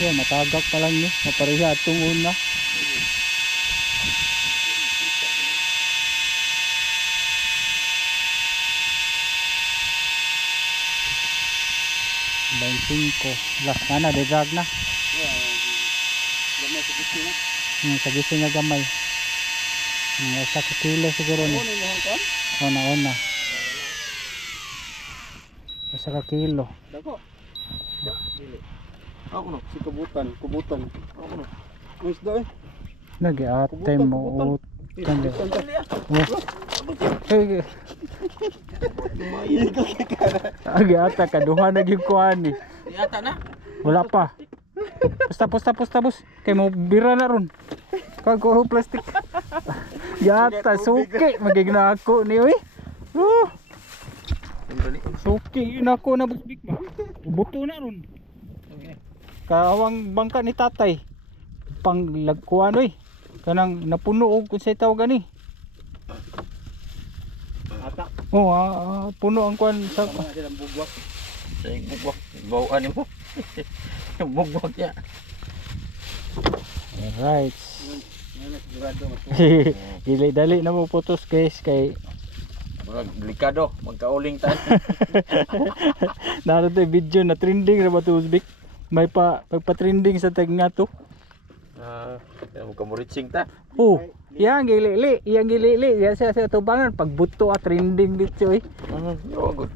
Yan, matagak pa lang niyo. Mapareha atong una. Ko last na na dedrag na sa gising nga gamay sa kilo siguro ni una sa kilo ako no si kubutan ako no mas daw nag-atay mo utan ata kaduha na gyud kuan ni Yata na. wala pa pusta bus kay mo bira na ron kago plastic yata suki magigna ako ni oy suki na ako na busbik ba buto na ron kaawang bangka ni tatay pang lagkuan oy kanang napuno og unsay tawag gani ata puno ang kuan sa bugwak Sa bugwak. Bawaan mo. Bugwak ya. alright dali na mo putos guys kay Delikado, magkauling tayo. naroon tayo video na trending na ba ito Uzbek may pagpa-trending sa tag nga to Magkamuritsing ta. yang gilili yan sa tubangan pagbuto trending dito eh Oh, good.